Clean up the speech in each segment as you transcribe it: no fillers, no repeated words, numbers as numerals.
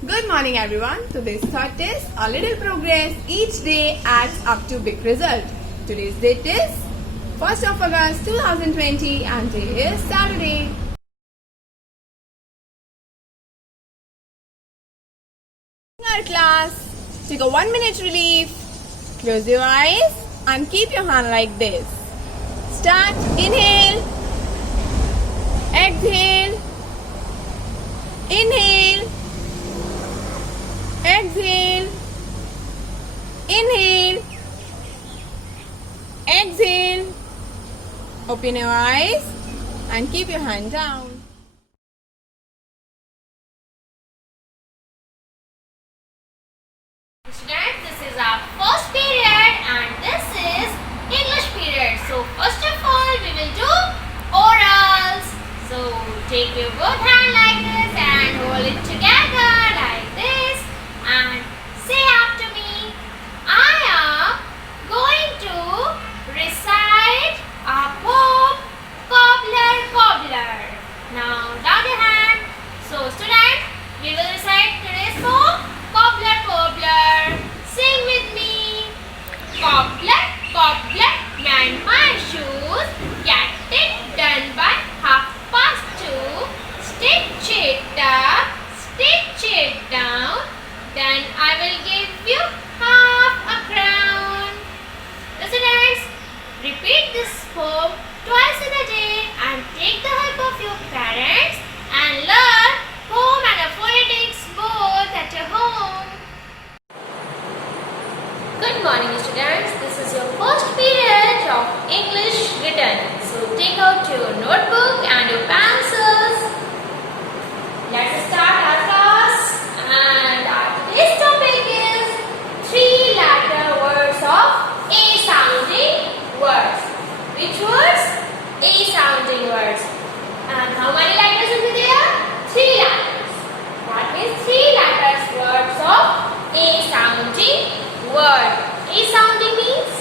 Good morning everyone. Today's thought is a little progress each day adds up to big result. Today's date is 1st of August 2020 and today is Saturday. Our class, take a 1 minute relief. Close your eyes and keep your hand like this. Start. Inhale. Exhale. Inhale. Exhale. Inhale. Exhale. Open your eyes and keep your hand down. Students, this is our first period and this is English period. So first of all we will do orals. So take your both hand like this and hold it together like this and say after me. I am going to recite a poem, Cobbler, Cobbler. Now down your hand. So students, we will recite today's poem, Cobbler, Cobbler. Sing with me. Cobbler, cobbler, mend my shoes. Get it done by 2:30. Stitch it up, stitch it down. Then I will give you half a crown. Students, repeat this poem twice in a day and take the help of your parents and learn poem and phonetics both at your home. Good morning students, this is your first period of English written. So take out your notebook and your pencils. Let's start our class and our today's topic is 3-letter words of A sounding words. Which words? A sounding words. And how many letters will be there? 3 letters. That means 3 letters words of A sounding word. A sounding means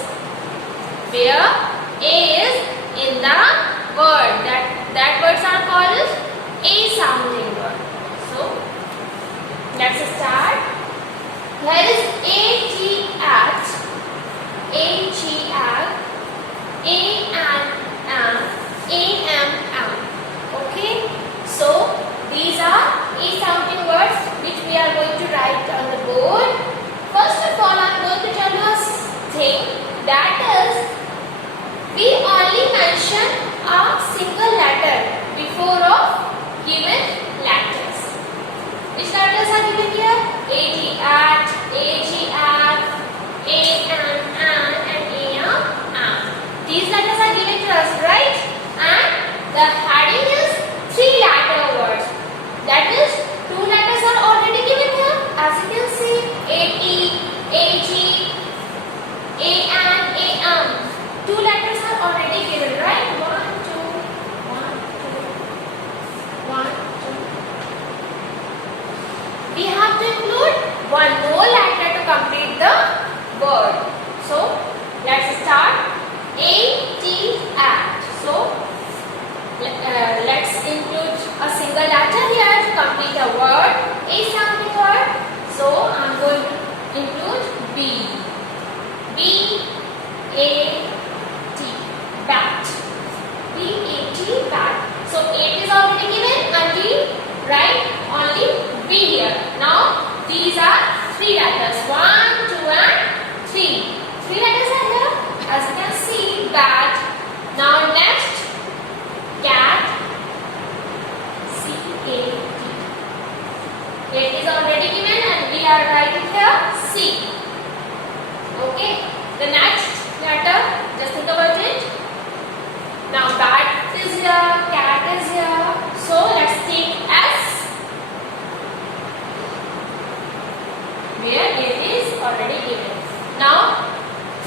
where A is in the word. That words are called A sounding word. So let's start. Here is A-T-H, A-G-H, A-N-M, A-M-M. Okay, so these are A sounding words which we are going to write on the board. First of all, I am going to tell you a thing, that is, we only mention a single letter before of given letters. Which letters are given here? A-T-H, A-G-H, A-N-N and A-M-M. These letters are given to us, right? And the heading is 3-letter words. That is, 2 letters are already given here. As you can see, A-T, A-G, A-N, A-M. 2 letters are already given, right? 1, 2, 1, 2, 1, 2. We have to include one more letter to complete the word. So, let's start. A-T-H. So, let's include a single letter here to complete a word, A sounding word. So I'm going to include B. B-A-T. Bat. B-A-T. Bat. So 8 is already given and we write only B here. Now these are 3 letters. 1, 2 and 3. 3 letters are here. As you can see, bat. Now next, cat. C-A-T. It is already given and we are writing here C. Okay. The next letter, just think about it. Now bat is here, cat is here. So let's take S. Where it is already given. Now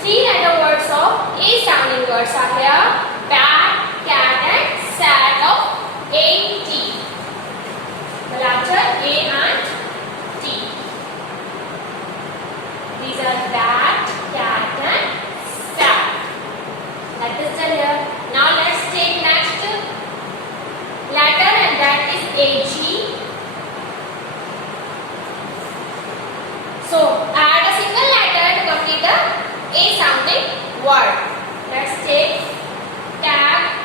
3-letter words of A sounding words are here. Bat, cat and sat of A-T. The letter A and T. These are bat, cat and sat. That is the here. Now let's take next letter and that is A-G. So add a single letter to complete the A sounding word. Let's take tag,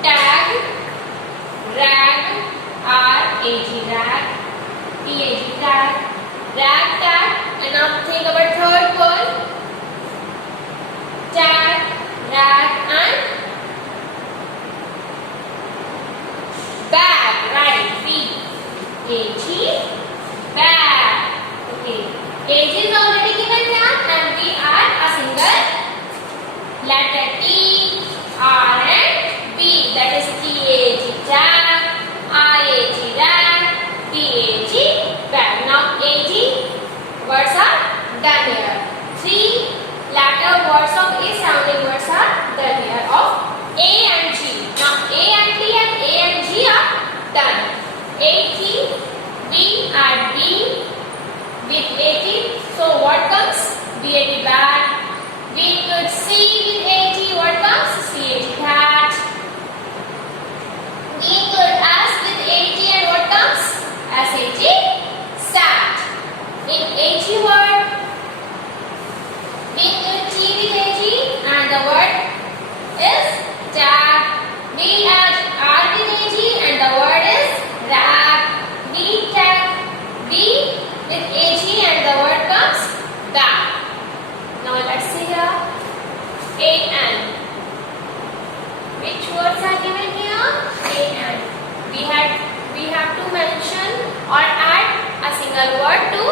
tag, rag, R-A-G, rag, T-A-G, tag, rag, tag. And now think about third word. Tag, rag, and bag, right? B-A-G, bag. Okay. A-G is already given here and we add a single letter T, R and B. That is T-A-G, tag, R-A-G, rag, T-A-G, bag. Now A-G words are done here. 3 letter words of A sounding words are done here of A and G. Now A and T and A and G are done. A-T, we add B with A-T. So what comes? B-A-T, bag. We could C with A-T. What comes? C-A-T, hat. We could S with A-T and what comes? S-A-T, sat. In A-G word, we could T with A-G and the word is tag. We add R with A-G and the word is rag. We tag B with A-G and the word comes bag. Now let's see here. A-N. Which words are given here? A-N. We have to mention or add a single word to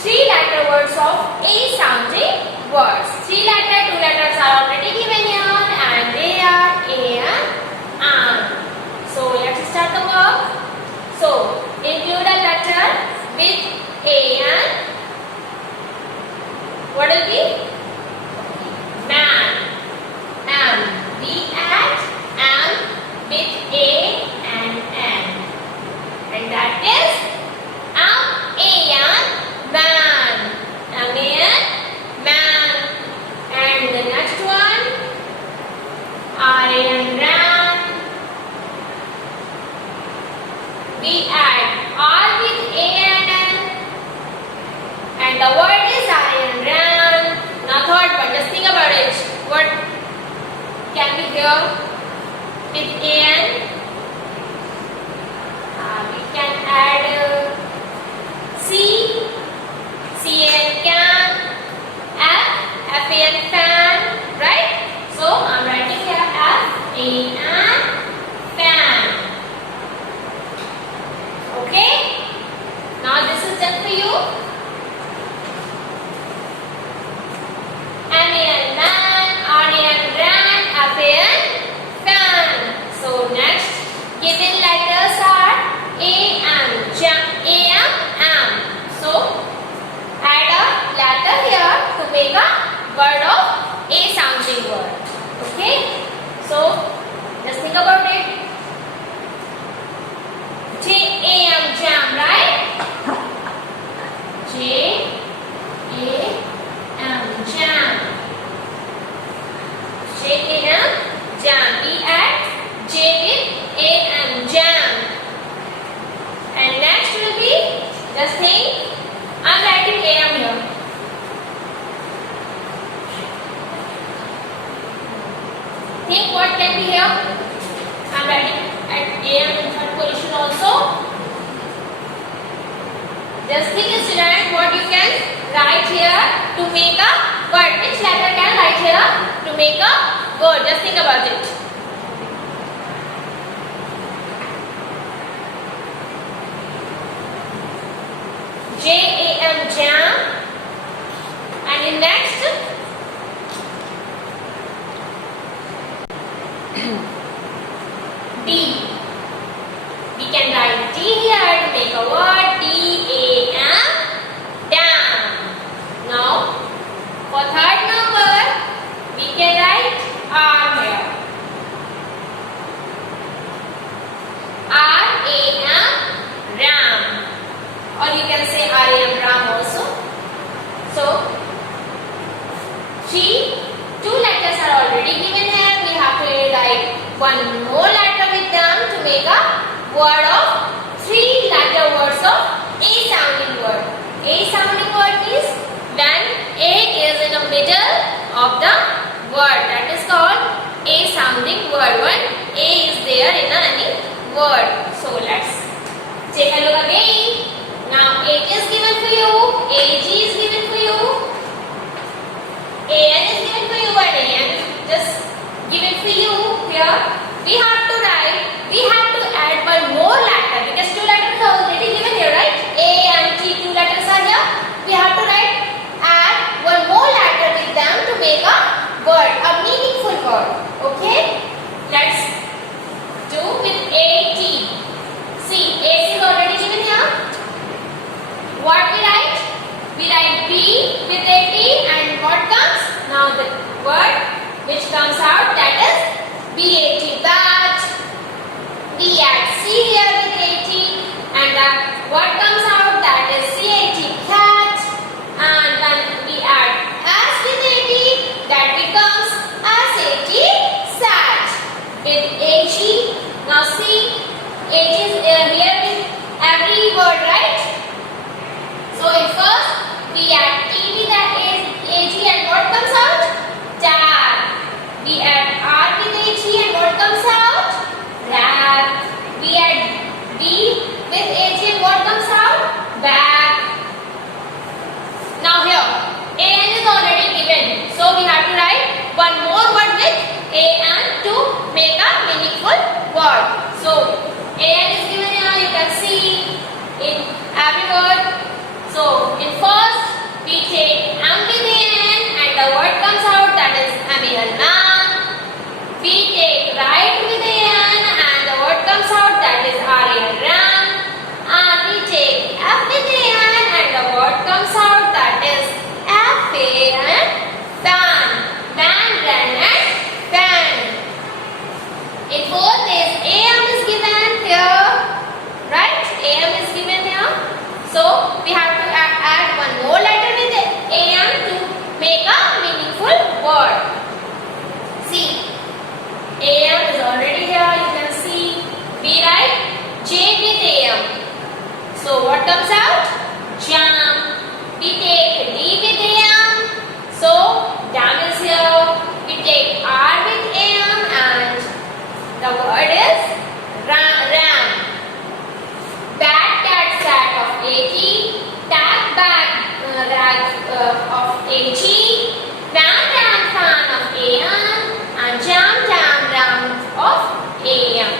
3 letter words of A sounding words. 3 letter, 2 letters are already given here and they are A and An. So let's start the work. So include a letter with A and what will be? Man. M. We add M with A and N. And that is M-A-N, man. M-A-N, man. And the next one, R-A-N, ran. We add R with A and N. And the word is R-A-N, ran. Now third one, just think about it. What can we hear with A-N? We can add C, C-A-N, can, F, F-A-N, fan, right? So I'm writing here F-A-N, fan. Okay? Now this is done for you. M-A-N, man, R-A-N, ran, F-A-N, fan. So next given letters are A-M, A-M, am. So add a letter here to make a word of A sounding word. Okay? So just think about it. J-A-M, jam, right? J-A-M, jam. J-A-M, jam. We add J with A-M, jam. And next will be, just think, I'm writing A-M here. Think what can be here? I'm writing at A-M in third position also. Just think, student, what you can write here to make a word. Which letter can write here to make a word? Just think about it. J-A-M, jam. And in next, D. We can write D here to make a word. D-A-M, dam. Now, for third number, we can write R here. R-A-M, ram. Or you can say R-A-M, ram also. So, 2 letters are already given here. We have to write one more letter with them to make a word of 3-letter words of A sounding word. A sounding word means when A is in the middle of the word. That is called A sounding word. When A is there in any word. So let's take a look again. Now A is given for you, AG is given for you, AN is given for you, and AN just given for you. Here we have to add one more letter because 2 letters are already given here, right? A and T, 2 letters are here. We have to add one more letter with them to make a word, a meaningful word. Okay? Let's do with AT. See, AC is already given here. What we write? We write B with AT, and what comes? Now the word which comes out, that is BAT, bat. We add C here with AT, and what comes out, that is CAT, cat. And when we add S with AT, that becomes SAT, sat. With AG, now see, AG is here with every word, right? So in first, we add T with AG, and what comes out? Tab. We add R with AG, and what comes out? Rap. We add B with AG, and what comes out? Back. Now here, AN is already given, so we have to write one more word with AN to make a meaningful word. So AN is given here, you can see in every word. So in first, we take M with AN, and the word comes out, that is MAN, man. We take right with AN, and the word comes out, that is RAN, ran. And we take F with AN, and the word comes out, that is FAN, fan. Man, ran, and fan. In fourth is AM is given here, right? AM is given here. So we have to add one more letter with AM to make a meaningful word. See, AM is already here, you can see. We write J with AM. So what comes out? Jam. We take D with AM. So jam is here. We take R with AM, and the word is ram. Bat, cat, sat of AT. Tap, bag, rag of AG. Fan, ran, fan of AN. And jam, jam, ram of AM.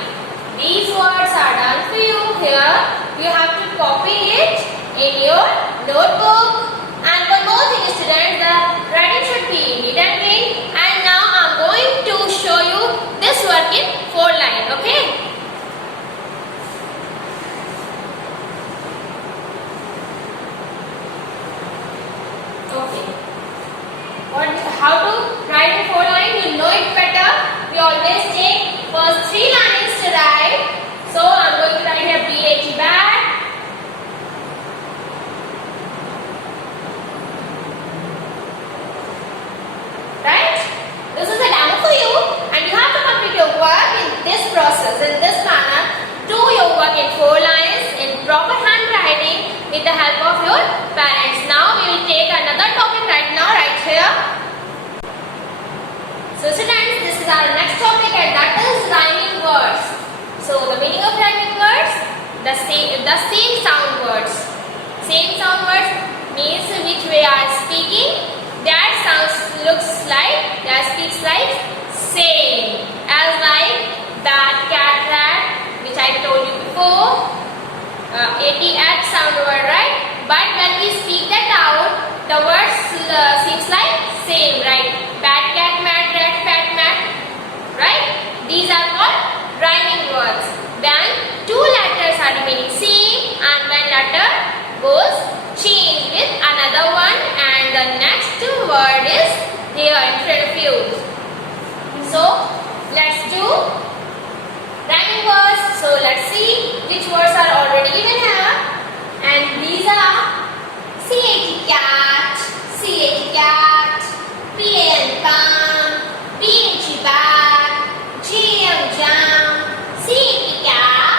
These words are done for you here. You have to copy it in your notebook. And one more thing, students, the writing should be neat and clean. And now I'm going to show you this work in 4 lines. Okay? Okay. How to write in 4 lines? You know it better. We always take first 3 lines to write. So I'm going to write here BAT, bat. Right? This is a demo for you, and you have to complete your work in this process, in this manner. Do your work in 4 lines in proper handwriting with the help of your parents. Now we will take another topic right now, right here. So students, this is our next topic, and that is rhyming words. So the meaning of rhyming words, the same sound words. Same sound words means which we are speaking. That sounds speaks like same. As like bat, cat, rat, which I told you before. AT sound word, right? But when we speak that out, the word seems like same, right? Bat, cat, mat, rat, fat, mat, right? These are called rhyming words. When 2 letters are remaining same, and when letter goes change with another one, and the next word is here in front of you. So let's do rhyming words. So let's see which words are already given here. And these are CAT, cat, CAT, cat, PAN, pan, BAG, bag, JM, jam, CAT, cat,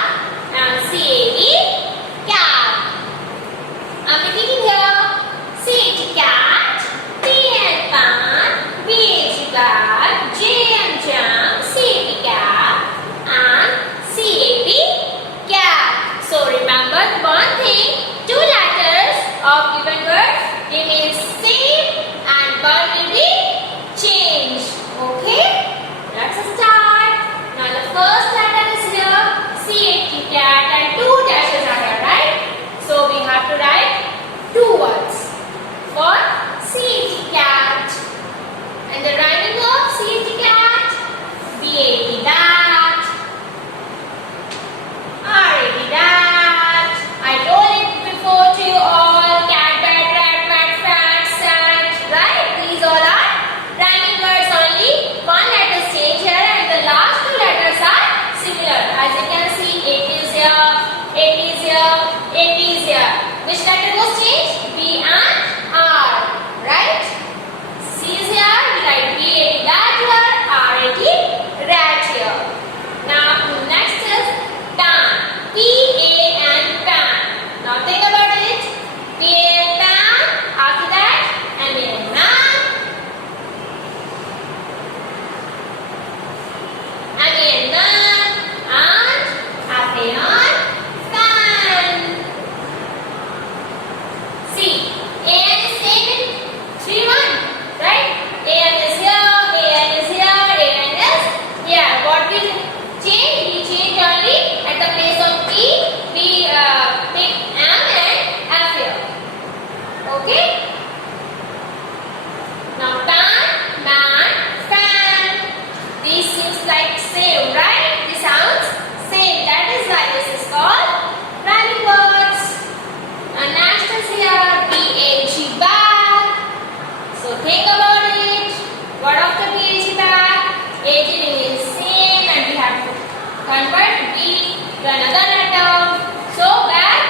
convert B to another letter. So back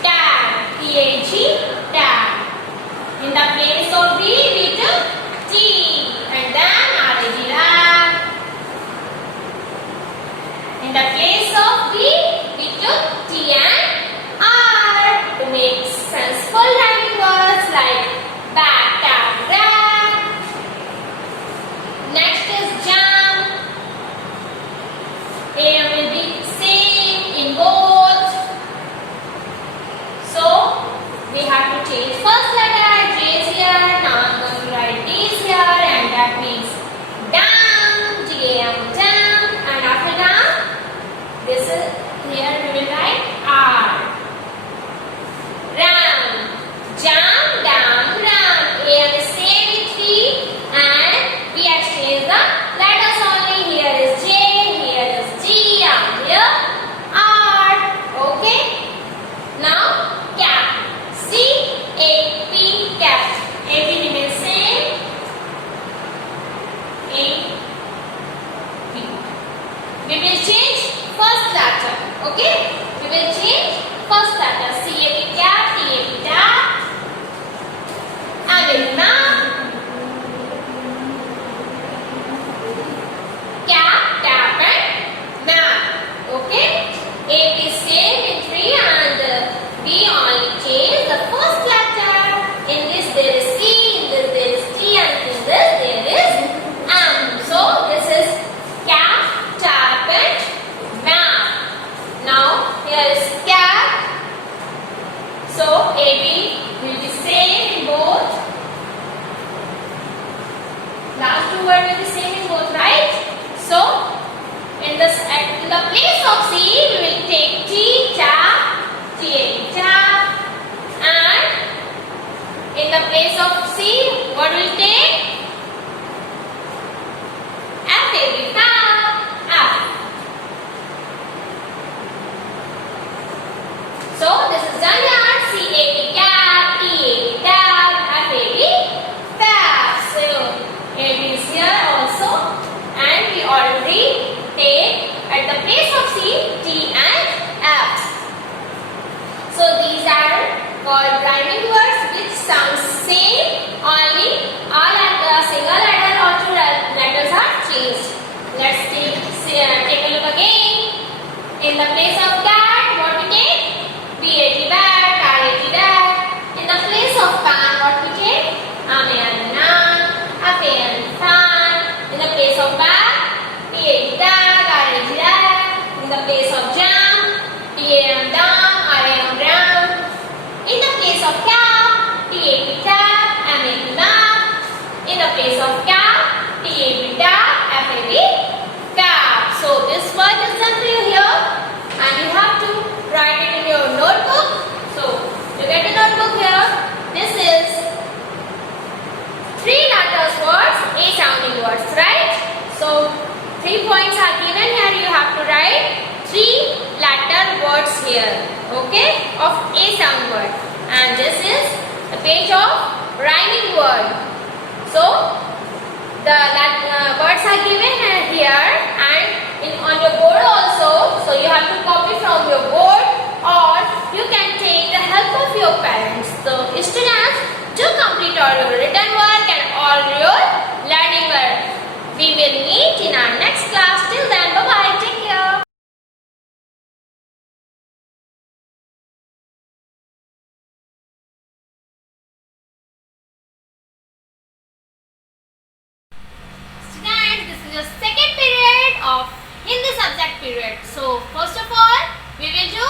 tag, T-A-G, tag. In the place of B we took T and then R-A-G, rag. In the place of B we took T and R to make sensible rhyming words like bag, tag, rag. Next is jam. They will be same in both. So we have to change first letter. J is here. Now I'm going to write D is here, and that means dam. D-A-M, dam. And after dam, this is here we will write R. Ram. Jam, dam, ram. A is same with T, and we exchange the letters only. Here is J, here is G, and here R. Okay. Now cap. C-A-P, cap. A-P remains same. A-P. We will change first letter. Okay. We will change first letter. C-A-P, cap. T-A-P, tap. And now cap, tap, and map. Okay. A-P is same in 3 and we only change the first letter. In this there is C, in this there is T, and in this there is M. So this is cap, tap, and map. Now here is cap. So AB will be same in both. Last two words will be same in both, right? So in the place of C we will take T, tap, T-A-P, tap, and in the place of C what will take? F-A-B, tap, F. So this is done here. C-A-P, cap, T-A-P, tap, F-A-B, tap. So A-B is here also, and we already take at the place of C, T and F. So these are called rhyming words which sound same, only all at the single letter or two letters are changed. Let's take a look again. In the place of cat, what we take? B-A-T, bat, R-A-T, rat. In the place of pan, what we take? A-M, nan, A-P-N, fan. In the place of bag, P-A-T, bag, R-A-T, rag. In the place of jam, T-A-M, dam, R-A-M, ram. In the place of cap, T-A-P, tap, M-A-P, map. In the place of cap, T-A-P, tap, F-A-B, tap. So this word is done for you here, and you have to write it in your notebook. So you get a notebook here. This is 3 letters words, A sounding words, right? So 3 points are given here. You have to write 3 letter words here, okay, of A sound word. And this is the page of rhyming word. So the words are given here and on your board also. So you have to copy from your board, or you can take the help of your parents. So students, to complete all your written work and all your learning work. We will meet in our next class. Till then, bye-bye. Take care. Students, this is your second period of Hindi subject period. So first of all, we will do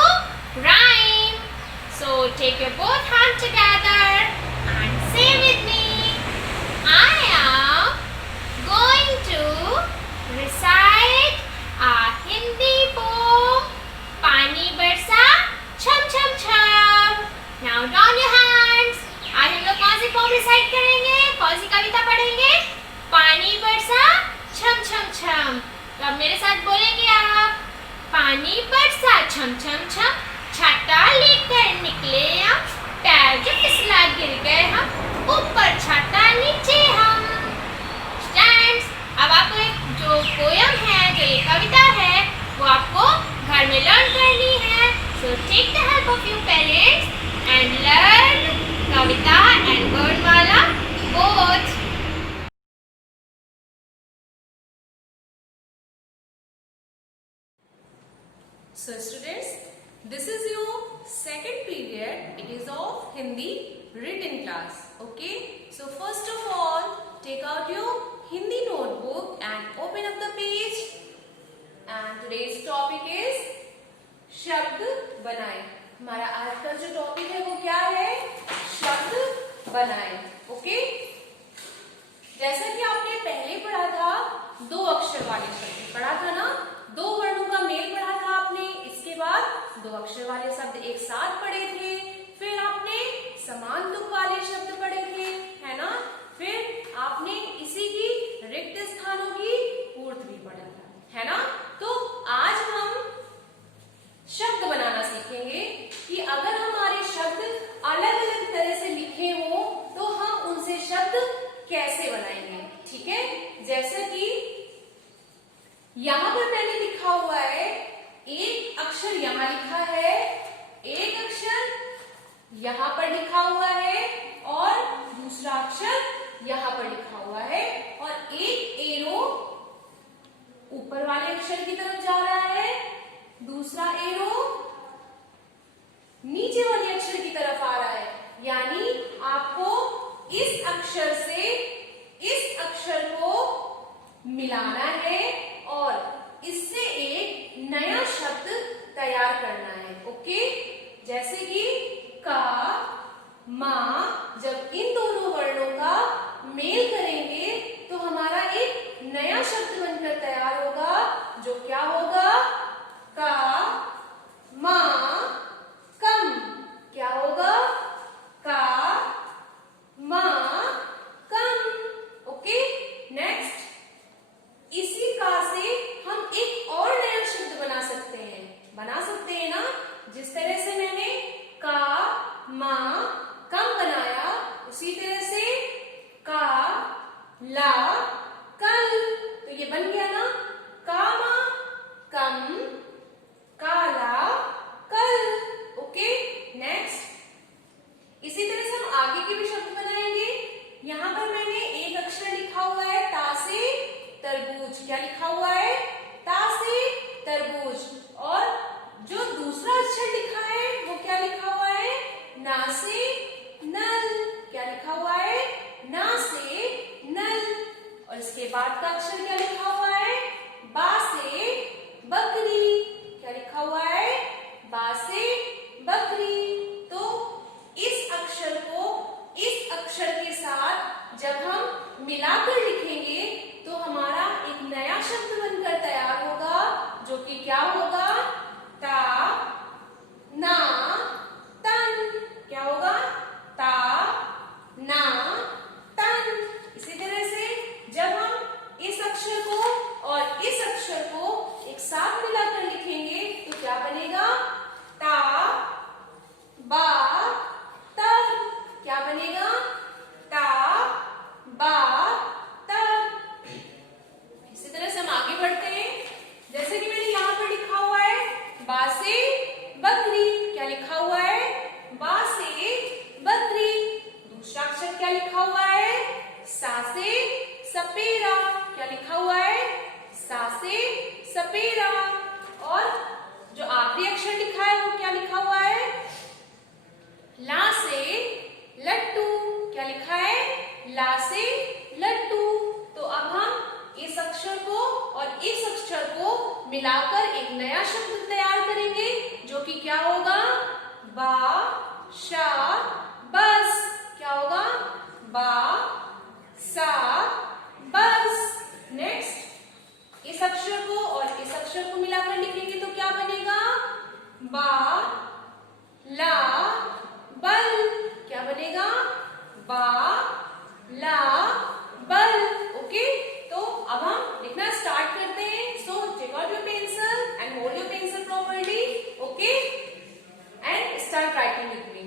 rhyme. So take your both hands together and say with me, I am going to recite a Hindi poem, Pani Barsa Cham Cham Cham. Now down your hands. आज हम लोग कौन सी poem recite करेंगे? कौन सी कविता पढ़ेंगे? पानी बरसा छम छम छम. तो अब मेरे साथ बोलेंगे आप. पानी बरसा छम छम छम, छाता लेकर निकले हम, पैर जो फिसला गिर गए हम, ऊपर छाता नीचे हम. स्टैंड्स. अब आपको एक जो पोयम है, जो ये कविता है, वो आपको घर में लर्न करनी है. So take the help of your parents and learn Kavita and Varnmala both. So students, this is your second period. It is of Hindi written class. Okay. So first of all, take out your Hindi notebook and open up the page. And today's topic is शब्द बनाएं. हमारा आज का जो topic है वो क्या है? शब्द बनाएं. ओके. जैसा कि आपने पहले पढ़ा था, दो अक्षर वाले शब्द पढ़ा था ना, दो वर्णों का मेल पढ़ा था आपने. इसके बाद दो अक्षर वाले शब्द एक साथ पढ़े थे. फिर आपने समान तुक वाले शब्द पढ़े थे, है ना. फिर आपने इसी की रिक्त स्थानों की पूर्ति भी पढ़ा था, है ना. तो आज हम शब्द बनाना सीखेंगे कि अगर हमारे शब्द अलग अलग तरह से लिखे हो तो हम उनसे शब्द कैसे बनाएंगे. ठीक है. जैसे कि यहां पर मैंने लिखा हुआ है, एक अक्षर यहां लिखा है, एक अक्षर यहां पर लिखा हुआ है और दूसरा अक्षर यहां पर लिखा हुआ है और एक एरो ऊपर वाले अक्षर की तरफ जा रहा है, दूसरा एरो नीचे वाले अक्षर की तरफ आ रहा है. यानी आपको इस अक्षर से इस अक्षर को मिलाना है और इससे एक नया शब्द तैयार करना है. ओके. जैसे कि का, मा, जब इन दोनों वर्णों का मेल करेंगे तो हमारा एक नया शब्द बनकर तैयार होगा, जो क्या होगा? का, मा, कम. क्या होगा? का, मा, कम. ओके. नेक्स्ट, इसी का से हम एक और नया शब्द बना सकते हैं. बना सकते हैं ना. जिस तरह से मैंने का, मा, कम बनाया, उसी तरह से का, ला, कल. तो ये बन गया ना, कामा, कम, काला, कल. ओके. नेक्स्ट, इसी तरह से हम आगे के भी शब्द बनाएंगे. यहां पर मैंने एक अक्षर लिखा हुआ है, ता से तरबूज. क्या लिखा हुआ है? ता से तरबूज. और जो दूसरा अक्षर लिखा है वो क्या लिखा हुआ है? ना से नल. क्या लिखा हुआ है? ना से नल. और इसके बाद का अक्षर क्या लिखा हुआ है? बा से बकरी. क्या लिखा हुआ है? बा से बकरी. तो इस अक्षर को इस अक्षर के साथ जब हम मिलाकर लिखेंगे तो हमारा एक नया शब्द बनकर तैयार होगा, जो कि क्या होगा? ता, ना, तन. क्या होगा? ता, ना, तन. इसी तरह से जब हम इस अक्षर को और इस अक्षर को एक साथ मिलाकर लिखेंगे तो क्या बनेगा? ता, बा, तब. क्या बनेगा? ता, बा, तब. इसी तरह से हम आगे बढ़ते हैं. जैसे कि मैंने यहां पर लिखा हुआ है, बा से बकरी. क्या लिखा हुआ है? बा से बकरी. दूसरा अक्षर क्या लिखा हुआ है? सा से सपेरा. क्या लिखा हुआ है? सा से सपेरा. और जो आखिरी अक्षर लिखा है वो क्या लिखा हुआ है? ला से लट्टू. क्या लिखा है? ला से लट्टू. तो अब हम इस अक्षर को और इस अक्षर को मिलाकर एक नया शब्द तैयार करेंगे, जो कि क्या होगा? बा, शा, बस. क्या होगा? बा, सा, बस. नेक्स्ट, इस अक्षर को और इस अक्षर को मिलाकर लिखेंगे तो क्या बनेगा? बा, ला, बल. क्या बनेगा? बा, ला, बल. ओके. तो अब हम लिखना स्टार्ट करते हैं. So take out your pencil and hold your pencil properly. Okay. And start writing with me.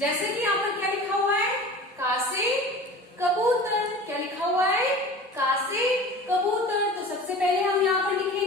जैसे कि यहाँ पर क्या लिखा हुआ है? का से कबूतर. क्या लिखा हुआ है? का से कबूतर. तो सबसे पहले हम यहाँ पर लिखेंगे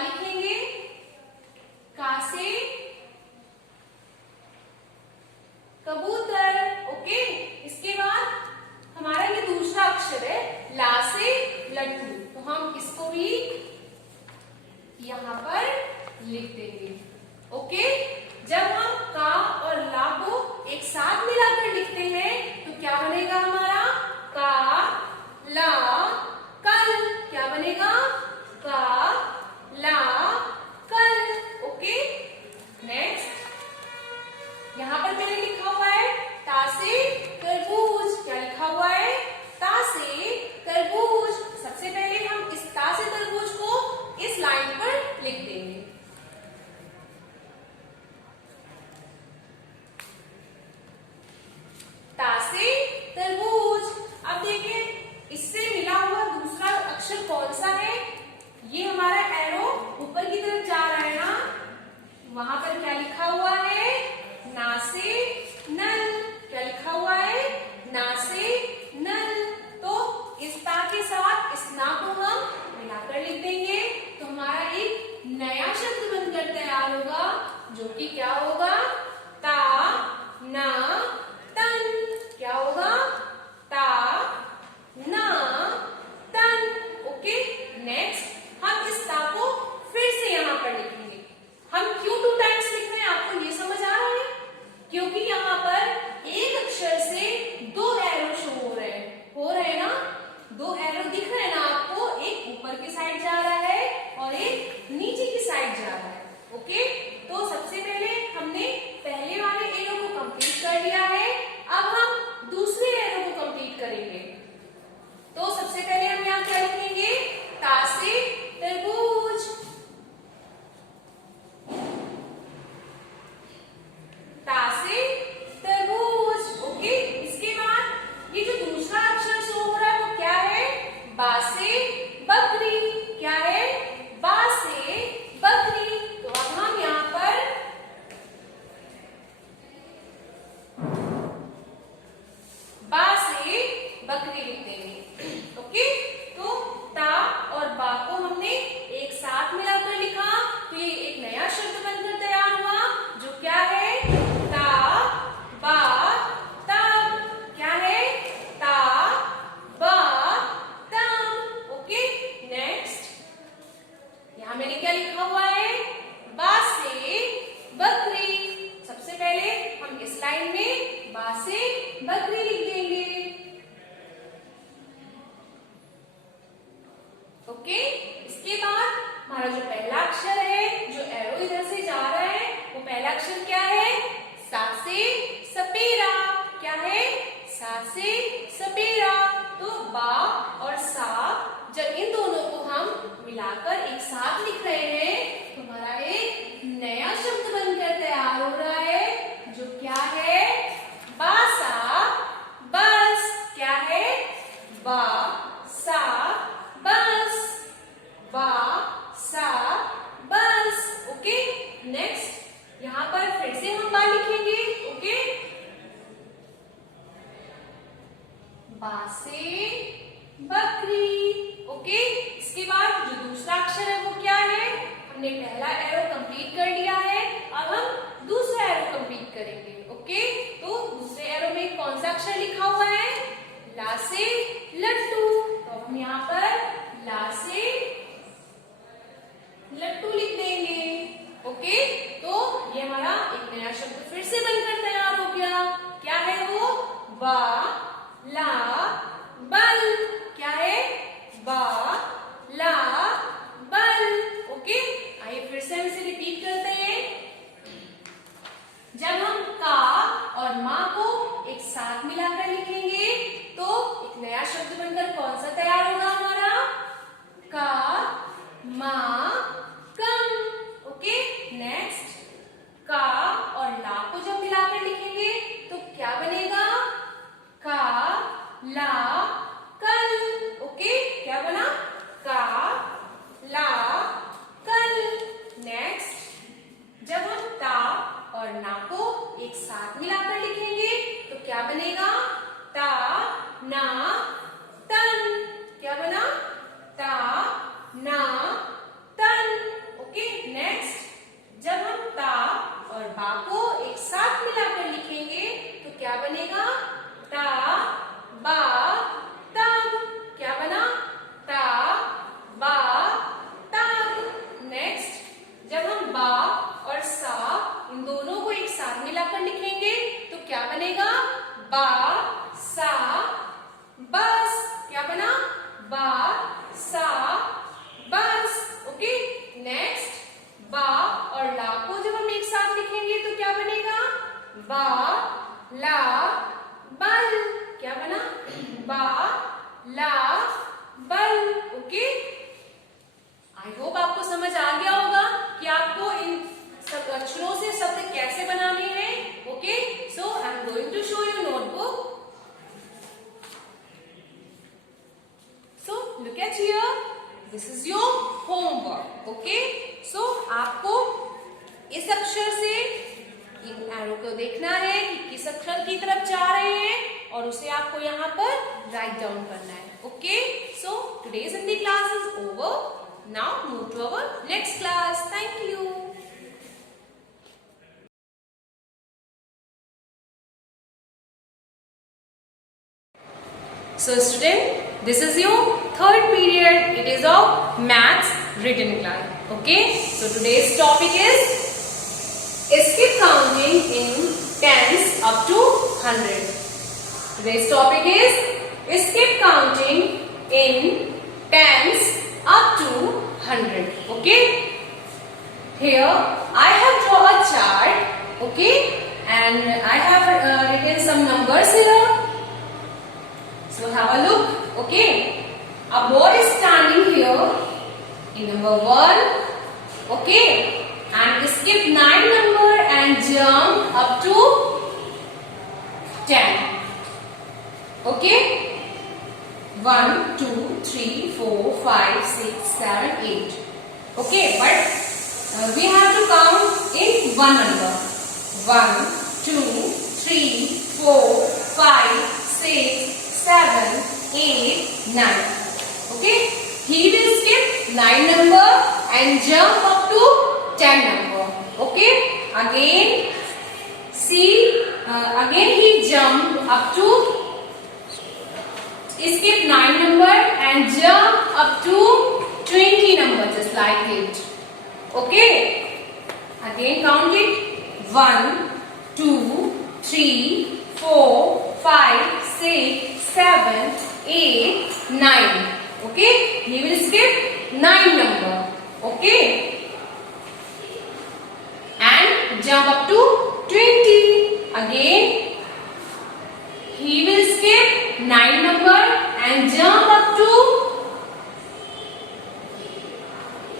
लिखेंगे? का से कबूतर। ओके, इसके बाद हमारा ये दूसरा अक्षर है ला से लट्टू, तो हम इसको भी यहां पर लिख देंगे। ओके, जब हम का और ला को एक साथ मिलाकर लिखते हैं तो क्या बनेगा हमारा? का ला कल। क्या बनेगा? का ला कल। ओके, नेक्स्ट यहां पर मैंने लिखा हुआ है ता से तरबूज। क्या लिखा हुआ है? ता से तरबूज। सबसे पहले हम इस ता से तरबूज को इस लाइन पर लिख देंगे। ता से तरबूज। अब देखिए इससे मिला हुआ दूसरा अक्षर कौन सा है? ये हमारा एरो ऊपर की तरफ जा रहा है ना, वहां पर क्या लिखा हुआ है? ना से नल। क्या लिखा हुआ है? ना से नल। तो इस ता के साथ इस ना को हम मिलाकर लिख देंगे तो हमारा एक नया शब्द बनकर तैयार होगा, जो कि क्या होगा? ता ना तन। क्या होगा? ता ना तन। ओके, नेक्स्ट हम इस ता को फिर से यहां पर लिखेंगे। हम क्यों 2 टाइम्स लिख रहे हैं, आपको ये समझ आ रहा है? क्योंकि यहाँ पर एक अक्षर से 2 एरो शो हो रहे हैं ना, 2 एरो दिख रहे हैं ना आपको, एक ऊपर की साइड जा रहा है और एक नीचे की साइड जा रहा है। ओके, तो सबसे पहले हमने पहले वाले एरो को कंप्लीट कर लिया है, अब हम दूसरे एरो को कंप्लीट करेंगे। तो सबसे पहले हम यहाँ क्या लिखेंगे? ता से तरबूज। ता से तरबूज। ओके, इसके बाद ये जो दूसरा अक्षर शो हो रहा है वो क्या है? बा से बकरी। क्या है? बा से बकरी। तो अब हम यहां पर बा से बकरी लिख देंगे। ओके, तो ता और बा को हमने एक साथ मिलाकर लिखा तो ये एक नया शब्द बनकर तैयार हुआ, जो क्या है? ता बा तम। क्या है? ता बा तम। ओके, नेक्स्ट यहां मैंने क्या लिखा हुआ है? बा से बकरी। सबसे पहले हम इस लाइन में बा से बकरी लिख देंगे। ओके, इसके बाद हमारा जो पहला अक्षर है, जो एरो इधर से जा रहा है, वो पहला अक्षर क्या है? सा से सपेरा। क्या है? सा से सपेरा। तो बा और सा, जब इन दोनों को हम मिलाकर एक साथ लिख रहे हैं तो हमारा एक नया शब्द बनकर तैयार हो रहा है, जो क्या है? बासा बस। क्या है? बा सा बस। बा सा बस। ओके, नेक्स्ट यहां पर फिर से हम बा लिखेंगे। ओके, बा से बकरी। ओके, इसके बाद जो दूसरा अक्षर है वो क्या है? हमने पहला एरो कंप्लीट कर लिया है, अब हम दूसरा एरो कंप्लीट करेंगे। ओके, तो दूसरे एरो में कौन सा अक्षर लिखा हुआ है? ला से लट्टू। तो हम यहाँ पर ला से लट्टू लिख देंगे। ओके, तो ये हमारा एक नया शब्द फिर से बनकर तैयार हो गया। क्या है वो? बा ला बल। क्या है? बा ला बल। ओके, आइए फिर से हम इसे रिपीट करते हैं। जब हम का और माँ को एक साथ मिलाकर लिखेंगे तो एक नया शब्द बनकर कौन सा तैयार होगा हमारा? बा सा बस। ओके, नेक्स्ट बा और ला को जब हम एक साथ लिखेंगे तो क्या बनेगा? बा ला बल। क्या बना? बा ला बल। ओके, आई होप आपको समझ आ गया होगा कि आपको इन सब अक्षरों से शब्द कैसे बनाने हैं। Okay, so I am going to show you notebook. So look at here, this is your homework. Okay, so आपको इस अक्षर से इन एरो को देखना है कि किस अक्षर की तरफ जा रहे हैं और उसे आपको यहाँ पर राइट डाउन करना है। Okay, so today's Hindi class is over. Now move to our next class. Thank you. So student, this is your third period. It is of maths written class. Okay, so today's topic is skip counting in tens up to 100. Today's topic is skip counting in tens up to 100. Okay, here I have drawn a chart. Okay, and I have written some numbers here. So have a look. Okay, a boy is standing here in number 1. Okay, and skip 9 number and jump up to 10. Okay, 1 2 3 4 5 6 7 8. Okay, but we have to count in one number. 1 2 3 4 5 6 7 8 9. Okay, he will skip 9 number and jump up to 10 number. Okay, again see, again he jump up to skip 9 number and jump up to 20 number, just like it. Okay, again count it. 1 2 3 4 5 6 7 8 9. Okay, he will skip 9 number. Okay, and jump up to 20. Again he will skip 9 number and jump up to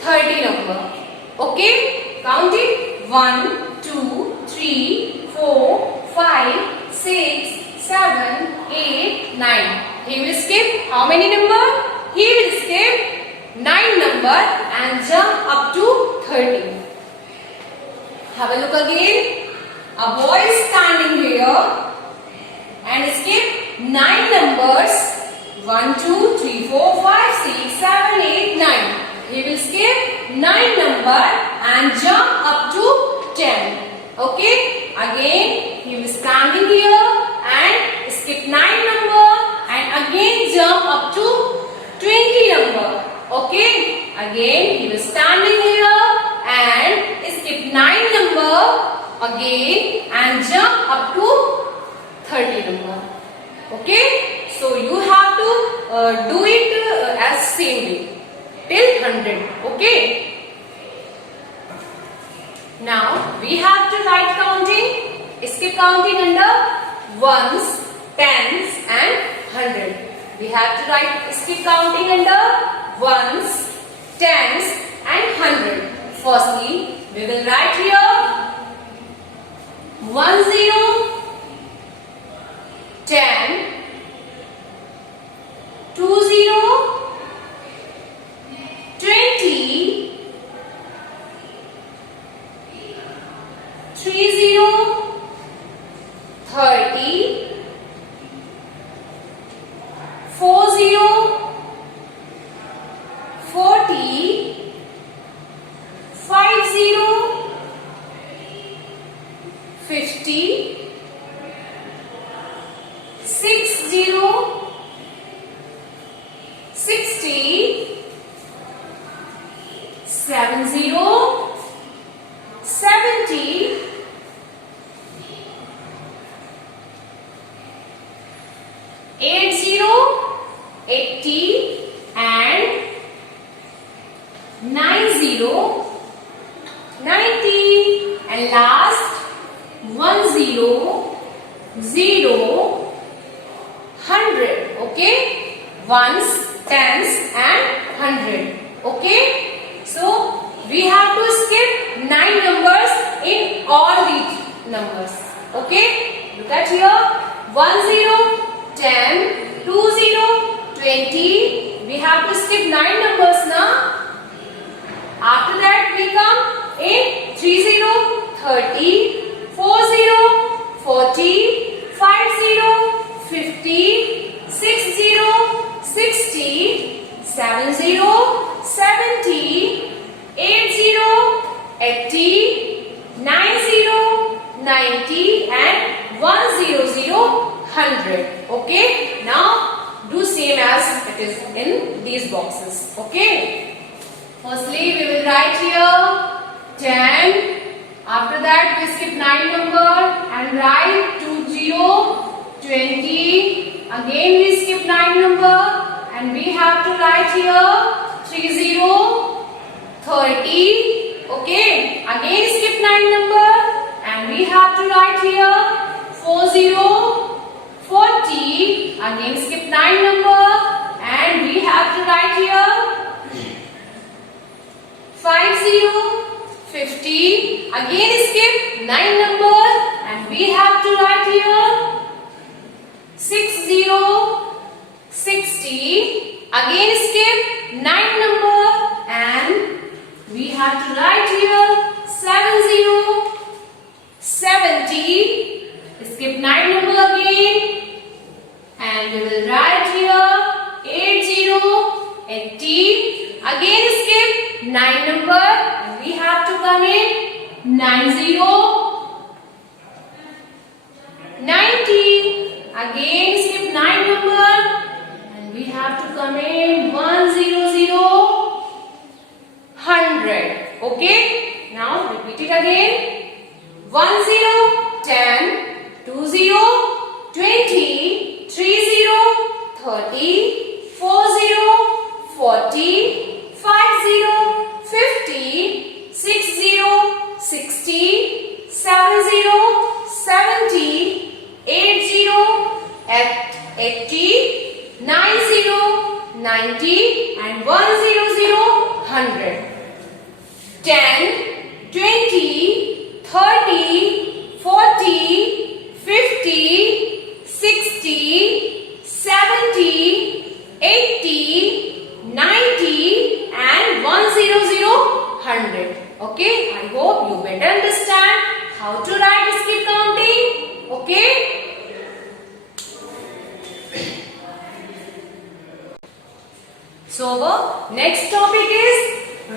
30 number. Okay, count it. 1 2 3 4 5 6 7 8 9. He will skip how many number? He will skip 9 number and jump up to 30. Have a look again. A boy is standing here and skip 9 numbers. 1 2 3 4 5 6 7 8 9. He will skip 9 number and jump up to 10. Okay, again he will standing here and skip 9 number and again jump up to 20 number. Okay, again he will standing here and skip 9 number again and jump up to 30 number. Okay, so you have to do it as same way till 100. Okay, now we have to write counting, skip counting under ones, tens and 100. We have to write skip counting under ones, tens and 100. Firstly, we will write here 1 0 10 2 0 20 3 0 30 4 0 40 5 0 50 6 0 60 7 0 70 8 0 80 ones, tens and 100. Okay, so we have to skip 9 numbers in all these numbers. Okay, look at here, 1 0, 10, 2 0, 20. We have to skip 9 numbers now. After that we come in 3 0, 30, 4 0, 40, 5 0, 50, 6 0, 60, 7 0, 70, 8 0, 80, 9 0, 90 and 100. Okay, now do same as it is in these boxes. Okay, firstly we will write here 10. After that we skip 9 number and write 20, 20. Again we skip 9 number and we have to write here 30, 30. Okay, again skip 9 number and we have to write here 40, 40. Again skip 9 number and we have to write here 50, 50. Again skip 9 number and we have to write here 60, 60. Again skip 9 number and we have to write here 70, 70. Skip 9 number again and we will write here 80, 80. Again skip 9 number and we have to come in 90, 90. Again skip 9 number and we have to come in 100, 100. Okay, now repeat it again. 10, 10, 20, 20, 30, 30, 40, 50, 60, 70, 80, 90 and 100. 10, 20, 30, 40, 50, 60, 70, 80, 90 and 100. Okay, I hope you better understand how to write skip counting. Okay. So the next topic is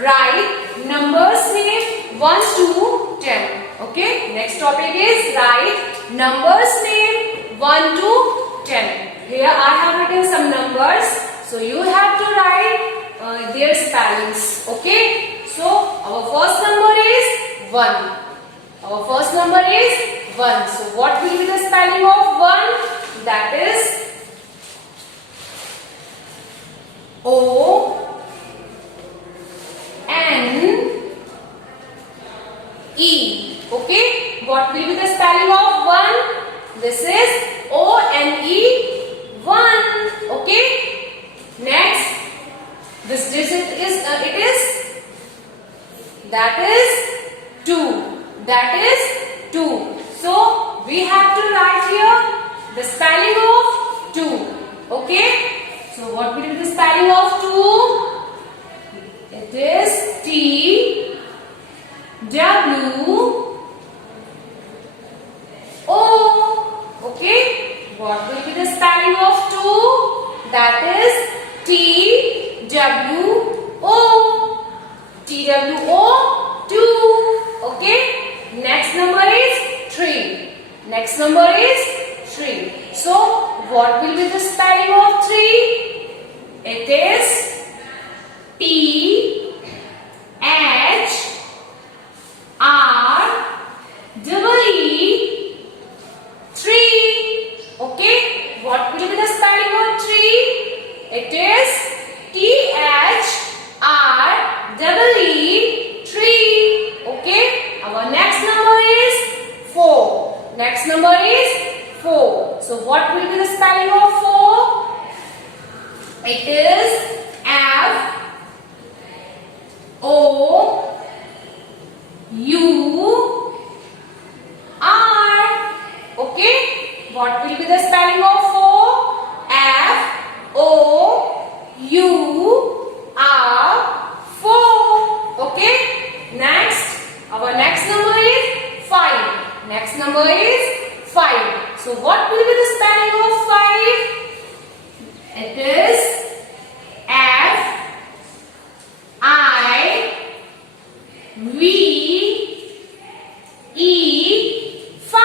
write numbers name 1 to 10. Okay, next topic is write numbers name 1 to 10. Here I have written some numbers, so you have to write their spellings. Okay, so our first number is 1. Our first number is 1. So what will be the spelling of 1? That is O N E. Okay, what will be the spelling of 1? This is O N E 1. Okay, next this digit is that is 2. That is 2. So we have to write here the spelling of 2. Okay. So what will be the spelling of 2? It is T W O. Okay. What will be the spelling of 2? That is T W O. T W O 2. Okay. Next number is 3. Next number is 3. So what will be the spelling of 3? It is T H R E 3. Okay. What will be the spelling of 3? It is T H R E 3. Okay. Our next number is 4. Next number is 4. So what will be the spelling of 4? is F O U R. Okay, what will be the spelling of 4? F O U R 4. Okay, next, our next number is 5. Next number is 5. So what will be the spelling of 5? It is F I V E 5.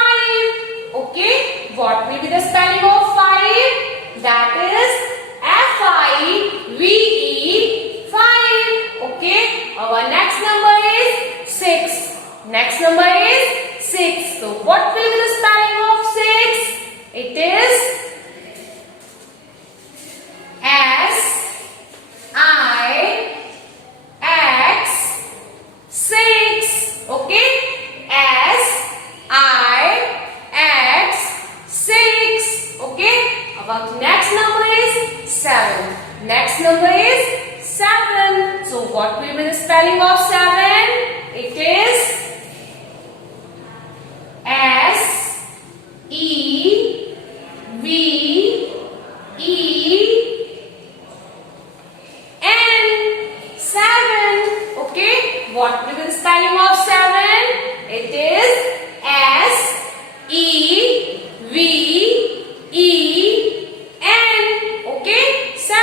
Okay, what will be the spelling of 5? That is F I V E 5. Okay, our next number is 6. Next number is 6. So what will be the spelling of 6? It is S I X 6. Okay, S I X 6. Okay, our next number is 7. Next number is 7. So what will be the spelling of 7? It is S E V E N 7. Okay, what will be the spelling of 7? It is S E V E N. Okay, 7.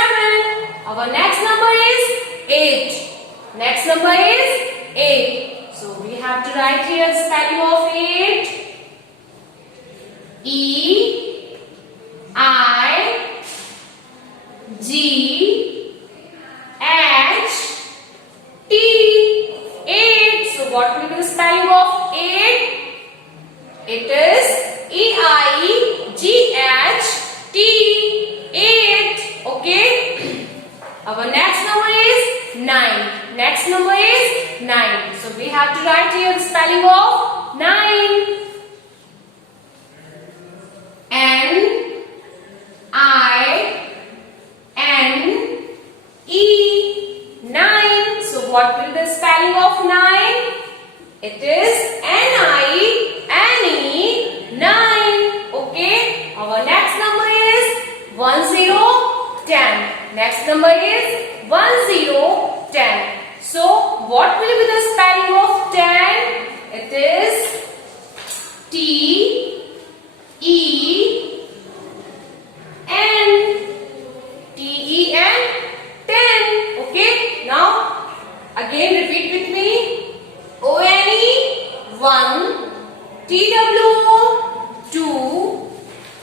Our next number is 8. Next number is 8. So we have to write here the spelling of 8. E I G H T 8. So what will be the spelling of 8? It is E I G H T 8. Okay. Our next number is 9. Next number is 9. So we have to write here the spelling of 9. N I N E 9. So what will be the spelling of 9? It is N I N E 9. Okay. Our next number is 10 10. Next number is 10 10. So what will be the spelling of 10? It is T E N. T E N 10. Okay. Now again repeat with me. O N E 1, T W 2,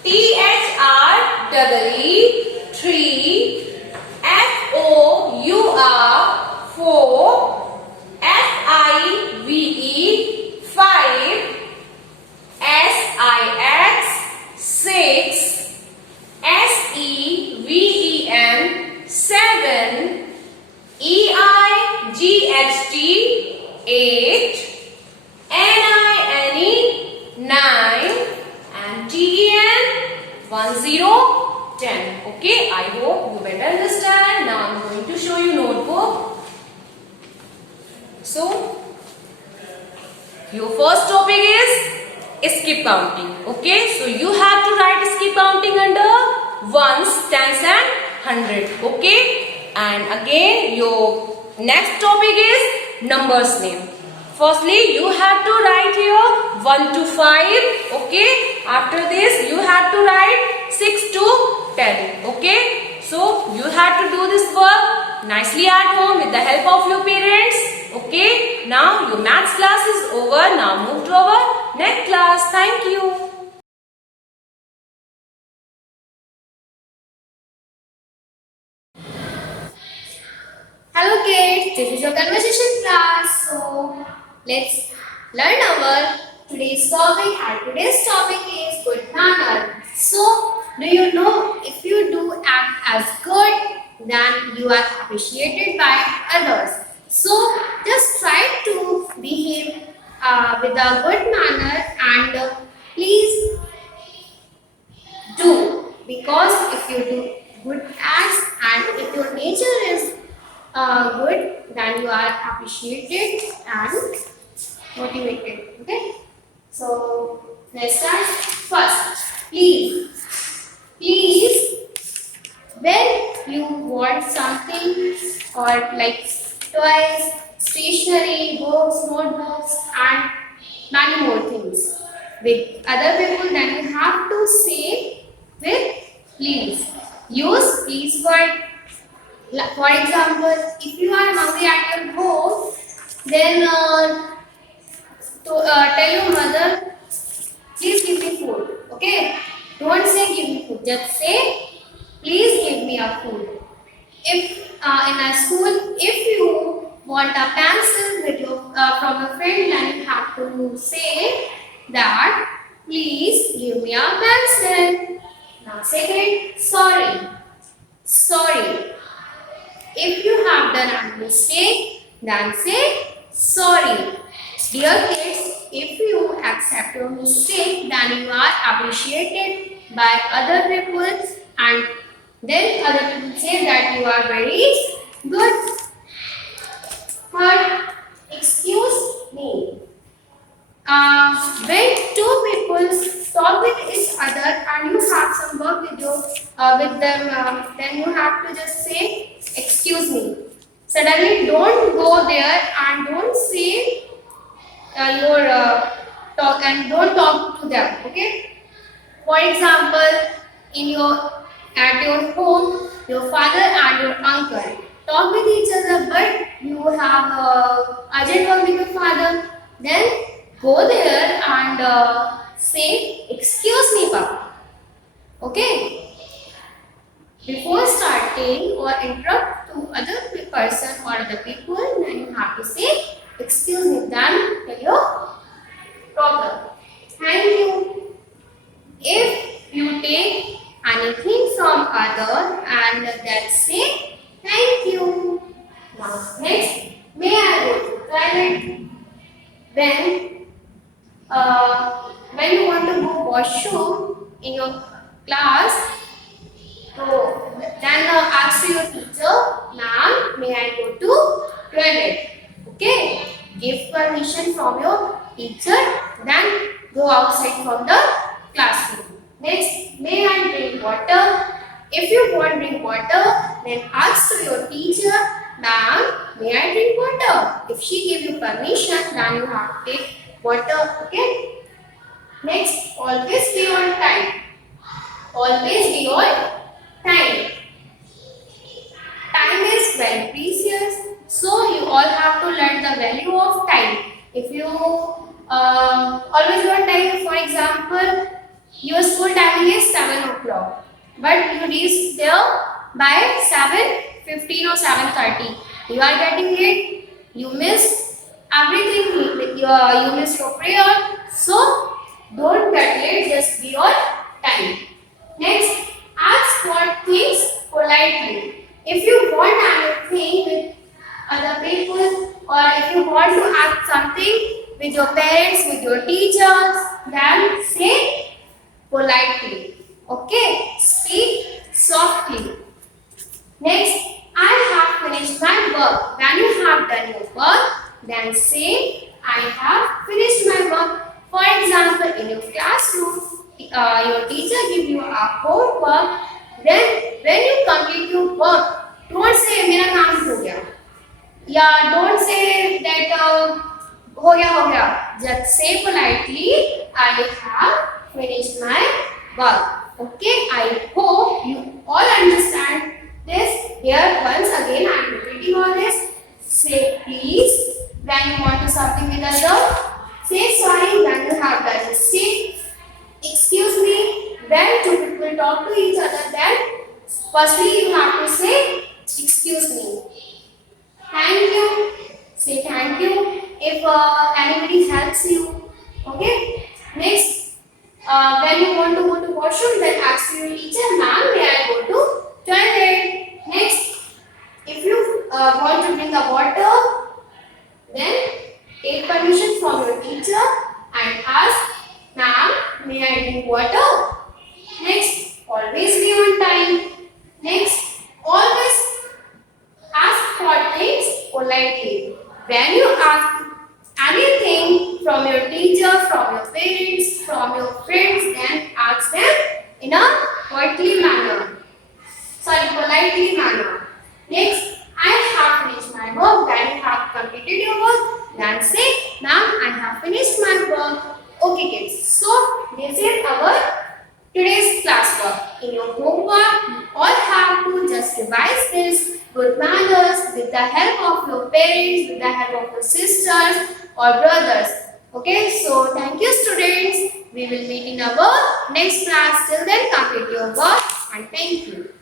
T H R E 3, F O U R 4, F I V E 5, S I X 6, S E V E N 7, E I G H T 8, N I N E 9, and T E N 10. Okay, I hope you better understand. Now I am going to show you notebook. So, your first topic is skip counting. Okay, so you have to write skip counting under ones, tens and hundred. Okay, and again your next topic is numbers name. Firstly, you have to write here 1 to 5. Okay, after this you have to write 6 to 10. Okay, so you have to do this work nicely at home with the help of your parents. Okay, now your maths class is over. Now move to our next class. Thank you. Hello kids, this is your conversation class. So let's learn our today's topic, and today's topic is good manner. So do you know, if you do act as good, then you are appreciated by others. So just try to behave with a good manner, and please do, because if you good acts, and if your nature is good, then you are appreciated and motivated. Okay, so let's start. First, please, when you want something or like toys, stationery, books, notebooks, and many more things with other people, then you have to say with please. Use please word. For example, if you are hungry at your home, then tell your mother, please give me food. Okay? Don't say give me food. Just say, please give me a food. If in a school, if you want a pencil with your, from a friend, then you have to say that, please give me a pencil. Now second, sorry. If you have done a mistake, then say sorry. Dear kids, if you accept your mistake, then you are appreciated by other people, and then other people say that you are very good. Third, excuse me. When two people talk with each other and you have some work with you with them, then you have to just say excuse me. Suddenly, don't go there and don't say your talk and don't talk to them. Okay. For example, in your at your home, your father and your uncle talk with each other, but you have urgent work with your father. Then go there and say, "Excuse me, Papa." Okay. Before starting or interrupt to other person or other people, then you have to say, "Excuse me." Then tell your problem. Thank you. If you take anything from other and then say thank you. Now next, may I go to toilet? When you want to go washroom in your class, so then ask to your teacher, ma'am, may I go to toilet? Okay, give permission from your teacher, then go outside from the classroom. Next, may I drink water? If you want drink water, then ask to your teacher, ma'am, may I drink water? If she give you permission, then you have to take water. Okay. Next, always be on time. Always be on time. Time is very precious, so you all have to learn the value of time. If you always be on time, for example, your school timing is 7 o'clock, but you reach there by 7:15 or 7:30. You are getting late, you miss everything, you miss your prayer, so don't get late, just be on time. Next, ask for things politely. If you want anything with other people, or if you want to ask something with your parents, with your teachers, then say politely. Okay, speak softly. Next, I have finished my work. When you have done your work, then say I have finished my work. For example, in your classroom, your teacher give you a homework. Then when you complete your work, don't say मेरा काम हो गया, या don't say that हो गया. Just say politely, I have finished my work. Okay, I hope you all understand this. Here once again I am repeating all this. Say please when you want to something with other. Say sorry when you have done it. Say excuse me when two people talk to each other. Then firstly you have to say excuse me. Thank you. Say thank you if anybody helps you. Okay. Next. When you want to go to washroom, then ask your teacher, ma'am, may I go to toilet? Next, if you want to drink a water, then take permission from your teacher and ask, ma'am, may I drink water? Next, always be on time. Next, politely. When you ask anything from your teacher, from your parents, from your friends, then ask them in a politely manner. Politely manner. Next, I have finished my work. Then you have completed your work. Then say, ma'am, I have finished my work. Okay, kids. So this is our today's class work. In your homework, you all have to just revise this good manners with the help of your parents, with the help of your sisters or brothers. Okay, so thank you students. We will meet in our next class. Till then, complete your work and thank you.